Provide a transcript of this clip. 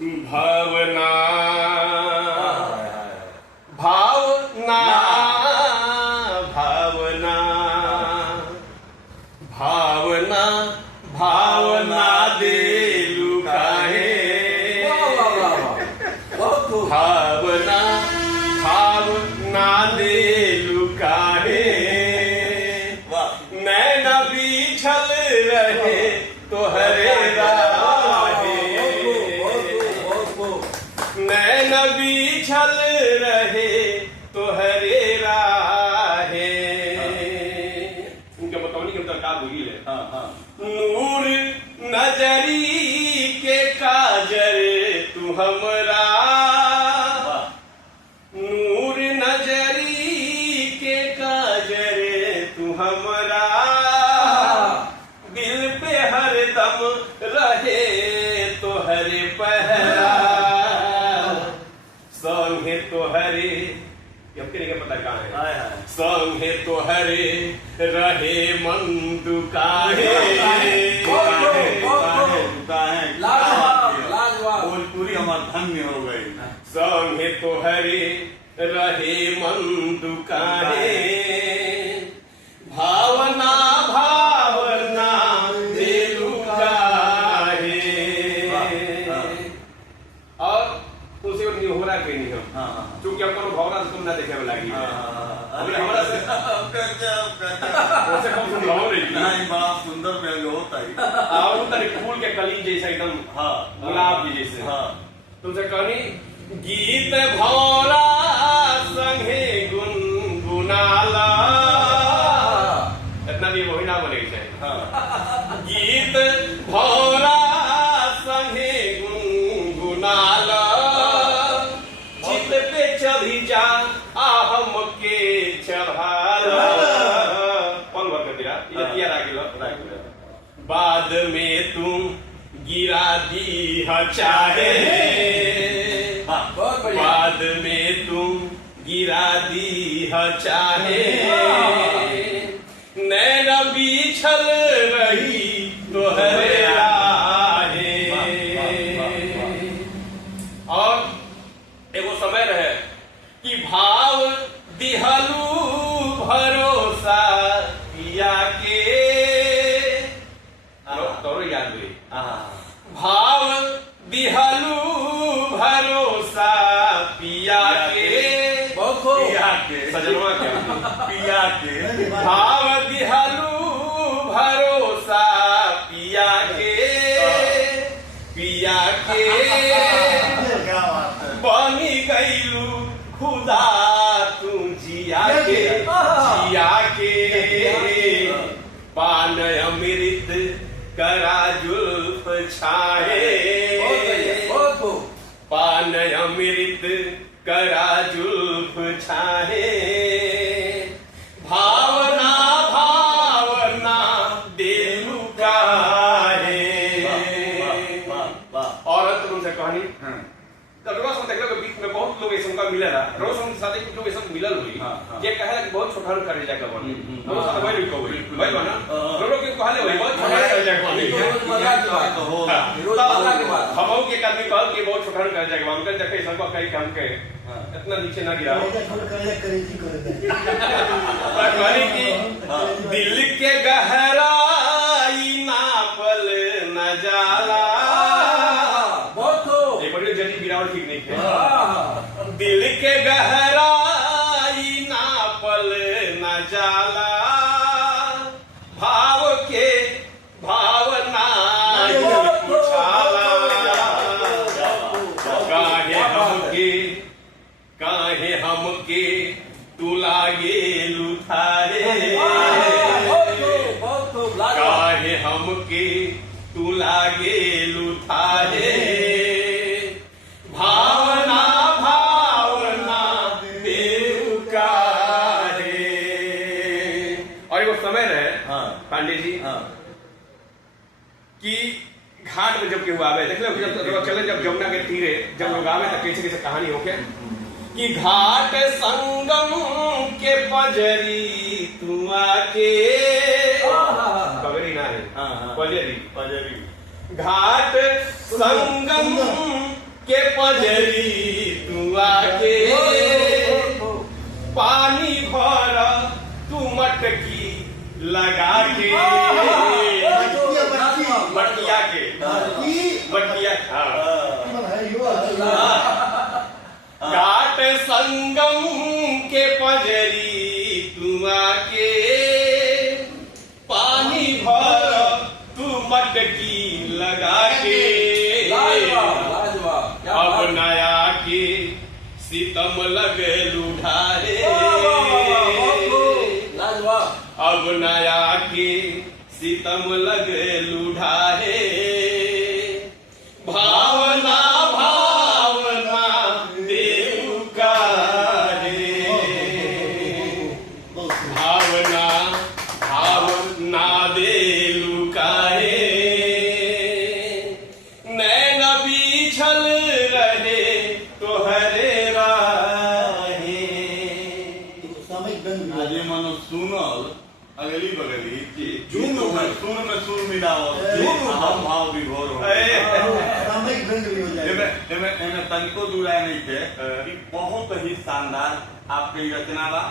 भावना भावना भावना भावना भावना दे लुकाए भावना भावना दे लुकाए नैन बिछल रहे तो हरे नैन बिछल रहे तो हरे राहे उनके बतौनी के अंदर का भूगी है नूर नजरी के काजर तू हमरा नूर नजरी के काजर तू हमरा दिल पे हरदम रहे तो हरे पहरा संगे तो हरे नहीं पता कहाँ है संगे तो हरे रहे मन दुकाहे पूरी हमार धन्य हो गई संगे तो हरे रहे मन दुकाहे भावना भावना दे लुकाहे और उसे नहीं हो रहा कहीं नहीं हम क्योंकि अपन भावना तुम ना देखे में लगी हमारा से वैसे कम सुन रहा रही नहीं बड़ा सुंदर व्यंग होता है और उधर फूल के कली जैसा एकदम गुलाब की जैसे तुमसे कहनी गीत भौरा संगे गुनगुनाला इतना भी वही ना बने चाहिए गीत भौरा संगे गुनगुनाला चित पे चढ़ी जा आहम के चढ़ाला कौन बात कर दिया ये किया रागिला बाद में तुम गिरा दी चाहे बाद में तुम गिरा दी चाहे नैन बिछल रही तो हरे राहे और एगो समय रहे कि भाव दिहलू भरोसा पिया के तोरो याद हुई भाव दिहलू भरोसा पिया के सजनवा पिया के भाव दिहलू भरोसा पिया के बनी गईलू खुदा तू जिया के पान अमृत करा जुल्फ छाए पान अमृत करा जुल्फ छाए भावना भावना दे लुकाए औरत तुमसे कहानी रोज हम देखलो के बीच में बहुत लोग ऐसा का मिलेला रोज हम साथे कुछ लोग ऐसा मिलल हुई ये कहला कि बहुत छोटा करे जाके बन रोज साथे वही को हुई भाई बना लोग के कहले हुई बहुत छोटा करे जाके बन मजाक की बात हो रोज मजाक की बात हमो के आदमी कहल कि बहुत छोटा करे जाके बन कर देखे सब कई काम के इतना नीचे ना गिरा कहली कि दिल के गहराई नापल न जाला जल्दी गिरावट ठीक नहीं है दिल के गहराई नापल न जाला भाव के भावना उछाला काहे हमके तू लागे लुथारे काहे हमके तू लागे लुथारे भावना भावना बेलुकारे और वो समय रहे पांडे जी कि घाट में जब केहू आवे देख लो जब चले जब जमुना के तीरे जब लोग आवे तो कैसे कैसे कहानी होके कि घाट संगम के पजरी तुम आके कबरी ना है पजरी घाट संगम के पंजरी तू आके पानी भर तू मटकी लगा के मटिया के मटिया घाट संगम के पंजरी तू आके पानी भर तू मटकी लगा के अब नया के सितम लगे लुढ़ारे अब नया के सितम लगे लुढ़ारे भावना भावना देव का रे भावना भावना देव का रे नैन बिछल रहे तोहरे राहे अजय मनो सुनल अगली बगली झूम सुर में सुर मिलाओ हम भाव विभोर हो तनिको दुराय नहीं थे बहुत ही शानदार आपकी रचना बा।